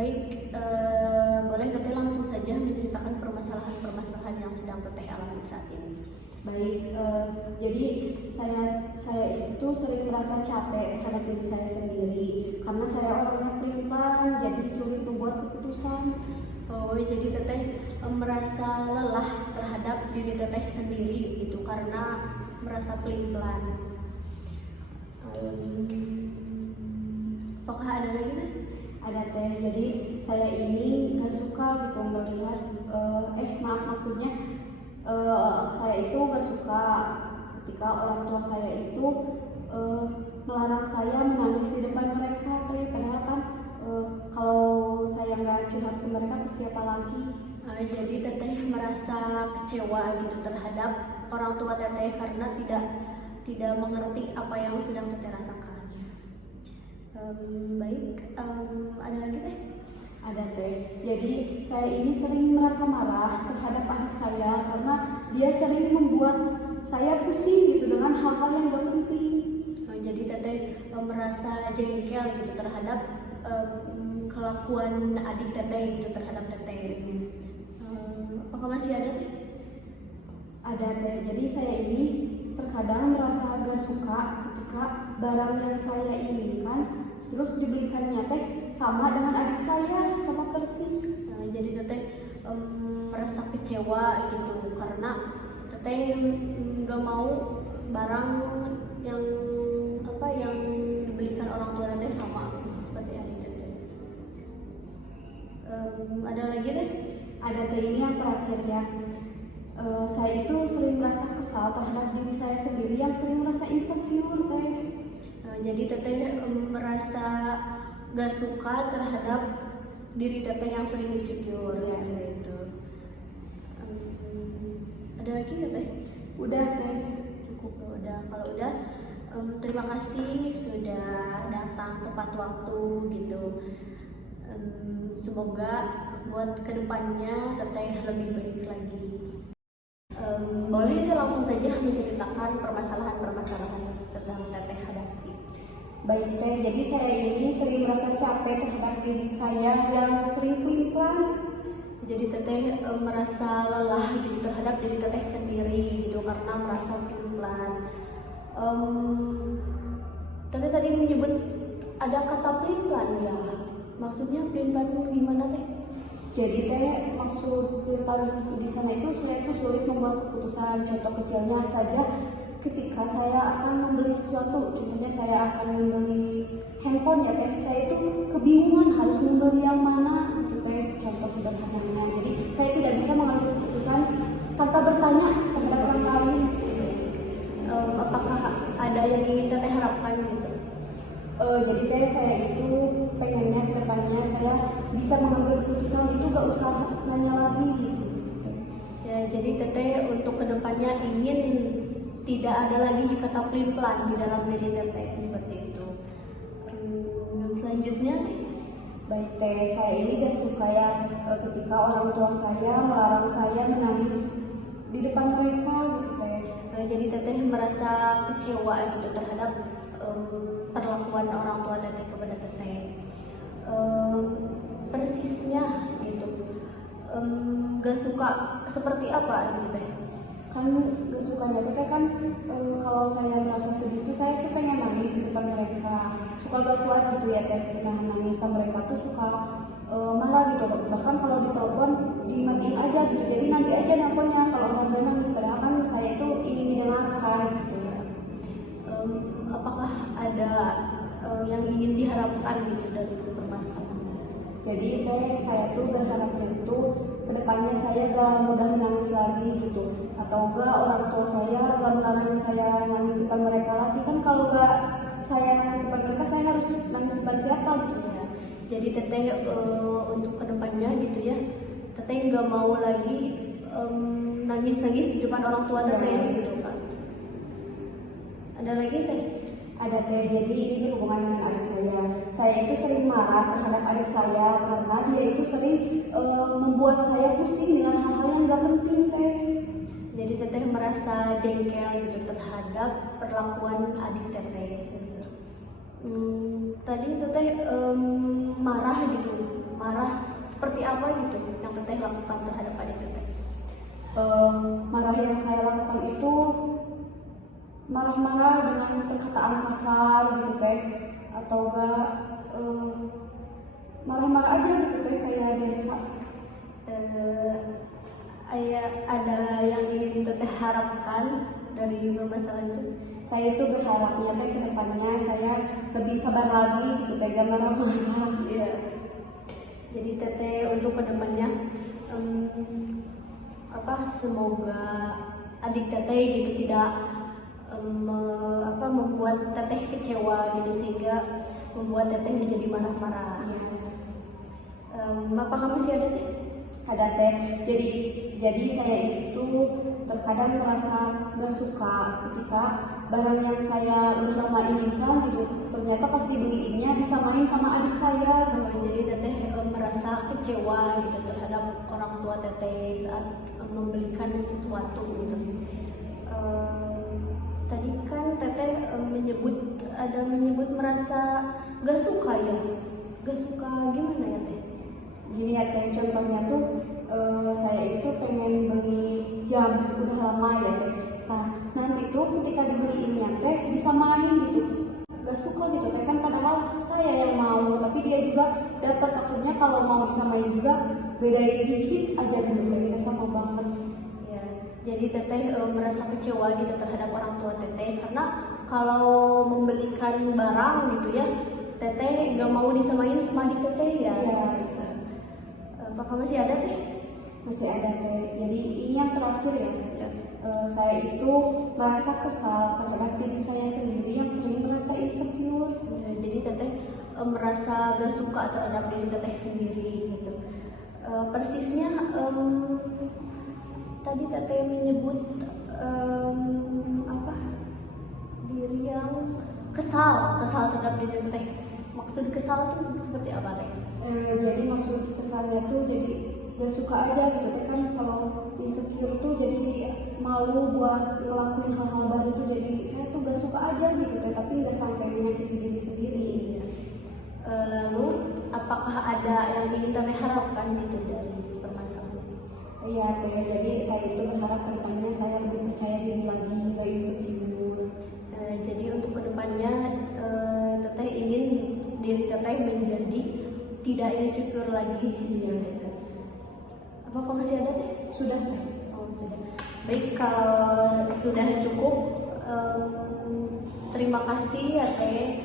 Baik, boleh Teteh langsung saja menceritakan permasalahan-permasalahan yang sedang Teteh alami saat ini. Baik, jadi saya itu sering merasa capek terhadap diri saya sendiri karena saya orangnya pelin-pelan, jadi sulit membuat keputusan. Oh, jadi Teteh merasa lelah terhadap diri Teteh sendiri gitu karena merasa pelin-pelan. Apakah ada lagi Teh? Ada Teh, jadi saya ini gak suka gitu melihat, maksudnya saya itu gak suka ketika orang tua saya itu melarang saya menangis di depan mereka Teh, padahal kan kalau saya nggak curhat ke mereka ke siapa lagi. Jadi Teteh merasa kecewa gitu terhadap orang tua Teteh karena tidak mengerti apa yang sedang Teteh rasakan. Baik, ada lagi Teh? Ada Teh, jadi saya ini sering merasa marah terhadap adik saya karena dia sering membuat saya pusing gitu dengan hal-hal yang gak penting. Jadi Teteh merasa jengkel gitu terhadap kelakuan adik Teteh gitu terhadap Teteh. Apakah masih ada Teh? Ada Teh, jadi saya ini terkadang merasa gak suka ketika barang yang saya inginkan terus dibelikannya Teh sama dengan adik saya, sama persis. Jadi Teteh merasa kecewa gitu karena Teteh nggak mau barang yang dibelikan orang tua Teteh sama seperti adik Teteh. Ada lagi Teh? Ada Teh, ini yang terakhir ya. Saya itu sering merasa kesal terhadap diri saya sendiri yang sering merasa insecure Teh. Jadi Teteh merasa gak suka terhadap diri Teteh yang sering insecure ya itu. Ada lagi nggak Teh? Udah Teh, cukup. Udah, kalau udah terima kasih sudah datang tepat waktu gitu. Semoga buat kedepannya Teteh lebih baik lagi. Boleh langsung saja menceritakan permasalahan-permasalahan yang sedang Teteh hadapi. Baik Teh, jadi saya ini sering merasa capek terhadap diri saya yang sering pelin-pelan. Jadi Teteh merasa lelah gitu terhadap diri Teteh sendiri gitu karena merasa pelin-pelan. Teteh tadi menyebut ada kata pelin-pelan ya. Maksudnya pelin-pelan gimana Teh? Jadi Teh, maksud pelin-pelan di sana itu saya itu sulit membuat keputusan. Contoh kecilnya saja, ketika saya akan membeli sesuatu, contohnya saya akan membeli handphone ya Teh, saya itu kebingungan harus membeli yang mana gitu Teh, contoh sederhananya. Jadi saya tidak bisa mengambil keputusan tanpa bertanya terhadap orang lain. Apakah ada yang ingin Teteh harapkan gitu? Jadi Teh, saya itu pengennya ke depannya saya bisa mengambil keputusan itu gak usah nanya lagi gitu. Ya, jadi Teteh untuk kedepannya ingin tidak ada lagi kata pelin-pelan di dalam diri Teteh seperti itu. Selanjutnya, baik Teh, saya ini gak suka ya ketika orang tua saya melarang saya menangis di depan mereka gitu Teh. Jadi Teteh merasa kecewa gitu terhadap perlakuan orang tua Teteh kepada Teteh. Persisnya gitu, gak suka seperti apa gitu Teh? Kan gak sukanya Teh kan kalau saya merasa sedih tuh saya tuh pengen nangis di depan mereka, suka gak kuat gitu ya Teh menahan nangis, dan mereka tuh suka marah gitu, bahkan kalau ditelepon dimatiin aja gitu, jadi nanti aja nelponnya kalau nggak nangis, padahal kan saya itu ingin didengarkan gitu ya. Apakah ada yang ingin diharapkan gitu dari permasalahan? Jadi Teh, saya tuh berharapnya tuh kedepannya saya gak mudah menangis lagi gitu, atau gak orang tua saya gak melarang saya nangis depan mereka lagi. Kan kalau gak saya nangis depan mereka, saya harus nangis depan siapa gitu ya. Jadi Teteh untuk kedepannya gitu ya, Teteh nggak mau lagi nangis-nangis di depan orang tua Teteh gitu kan. Ada lagi Teh? Ada Teh, jadi ini berhubungan dengan adik saya. Saya itu sering marah terhadap adik saya karena dia itu sering membuat saya pusing dengan hal-hal yang gak penting Teh. Jadi Teteh merasa jengkel gitu terhadap perlakuan adik Teteh. Tadi Teteh marah gitu marah seperti apa gitu yang teteh lakukan terhadap adik teteh? Marah yang saya lakukan itu marah-marah dengan perkataan kasar gitu teh, atau enggak marah-marah aja gitu teh kayak biasa. Ada yang ingin teteh harapkan dari permasalahan itu? Saya itu berharapnya teh kedepannya saya lebih sabar lagi gitu teh, gak marah-marah. Ya. Jadi teteh untuk kedepannya semoga adik teteh gitu tidak membuat teteh kecewa gitu sehingga membuat teteh menjadi marah-marah. Ya. Apakah masih ada teh? Ada teh. Jadi saya itu terkadang merasa gak suka ketika barang yang saya udah lama inginkan gitu ternyata pas dibeliinnya disamain sama adik saya. Jadi teteh merasa kecewa gitu terhadap orang tua teteh saat membelikan sesuatu gitu. Tadi kan teteh menyebut merasa gak suka ya. Gak suka gimana ya teh? Gini ya teh, contohnya tuh saya itu pengen beli jam udah lama ya teh. Nah nanti tuh ketika dibeliinnya teh disamain gitu, gak suka gitu teh, kan padahal saya yang mau tapi dia juga dapat. Maksudnya kalau mau disamain juga bedain dikit aja gitu teh, gak sama banget. Ya, jadi teteh merasa kecewa gitu terhadap orang tua teteh karena kalau membelikan barang gitu ya teteh gak mau disamain sama adik teteh ya. Ya. Gitu. Apakah masih ada teh? Masih ada teh. Jadi ini yang terakhir ya. Saya itu merasa kesal terhadap diri saya sendiri yang sering merasa insecure. Ya, jadi teteh merasa gak suka terhadap diri teteh sendiri gitu. Persisnya tadi teteh menyebut diri yang kesal terhadap diri teteh. Maksud kesal tuh seperti apa teh? Jadi maksud kesannya tuh jadi gak suka aja gitu teh, kan kalau insecure tuh jadi malu buat ngelakuin hal-hal baru tuh, jadi saya tuh gak suka aja gitu teh, tapi gak sampai menyakiti diri sendiri ya. Lalu apakah ada yang ingin teteh harapkan gitu dari permasalahan? Iya teh, jadi saya itu berharap kedepannya saya lebih percaya diri lagi, gak insecure. Jadi untuk kedepannya teteh ingin diri teteh menjadi tidak insecure lagi. Iya. Apakah masih ada teh? Sudah teh. Oh sudah. Baik, kalau sudah cukup terima kasih ya teh